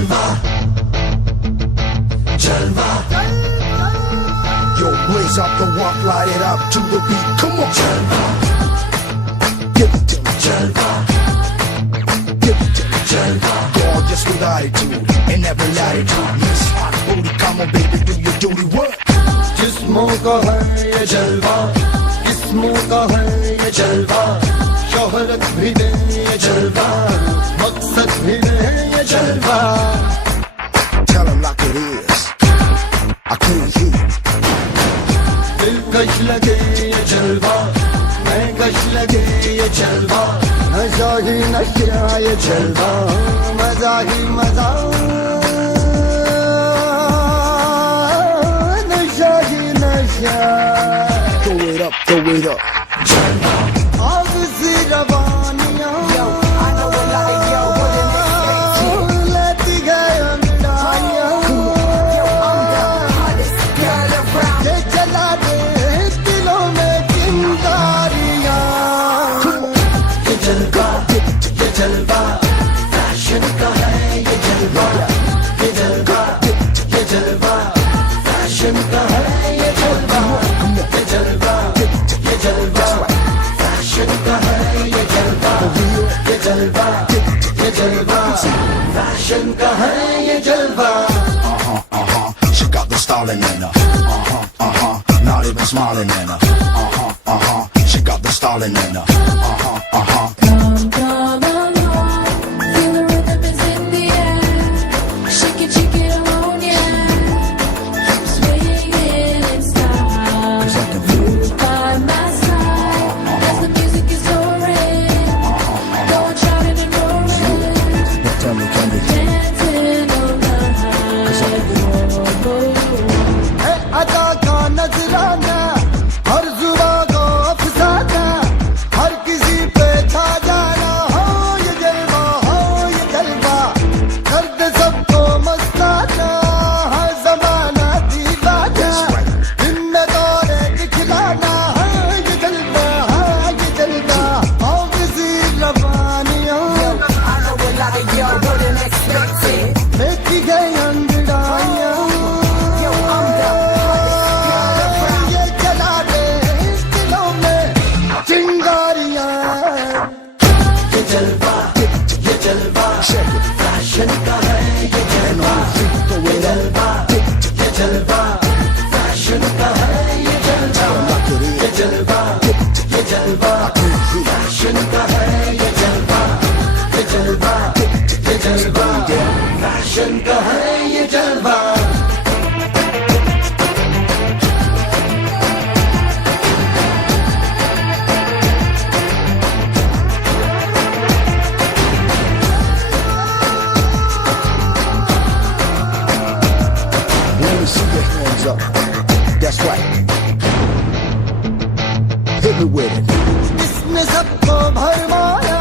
Jalva, Jalva. Yo, blaze up the walk, light it up to the beat. Come on, Jalva. Give it to me, Jalva. Give it to me, Jalva. Gorgeous with attitude in every latitude. Miss hot booty, come on, baby, do your duty work. जिस्मों का है ये जलवा, किस्मों का है ये जलवा, शोहरत भी दे ये जलवा, मकसद भी दे ये जलवा. Tell 'em like it is. I can't hear. दिलकश लगे ये जलवा, मैं कश लगे ये जलवा, नशा ही नशा ये जलवा, मजा ही मजा, नशा ही नशा. Throw it up, throw it up. Jalva. आग सी रवानियां, लेती गए अंगड़ाइयां, ये जला दे दिलों में चिंगारियां. ये जलवा, ये जलवा, फैशन का है ये जलवा. ये जलवा, ये जलवा, फैशन का है ये जलवा. ये जलवा, ये जलवा, फैशन का है ये जलवा. ये जलवा, ये जलवा, फैशन का है ये जलवा. She got the styling in her. Not even smiling in her. She got the styling in her. Come, come along, feel the rhythm is in the air. Shake it alone, yeah. Keep swinging in style. 'Cause I can feel it. By my side, as the music is soaring. Going shouting and roaring, Now tell me, can you dancing all night. है अदा का नजराना, हर जुबा को अफसाना, हर किसी पे छा जाना. हो ये जलवा, हो ये जलवा, दर्द सबको मस्ताना, हर जमाना दीवाना, दिन में दौरे दिखलाना. हाँ ये जलवा, हाँ ये जलवा, आओ किसी रवानियों, लेती गई अंगड़ाइयां. ये जला दे दिलों में चिंगारियां. ये जलवा, ये जलवा, फैशन का है ये जलवा. ये जलवा, ये जलवा, फैशन का है ये जलवा. ये जलवा, ये जलवा, फैशन का है ये जलवा. ये जलवा, ये जलवा, फैशन का है ये जलवा. Let me see your hands up. That's right. Hit me with it. इसने सबको भरमाया,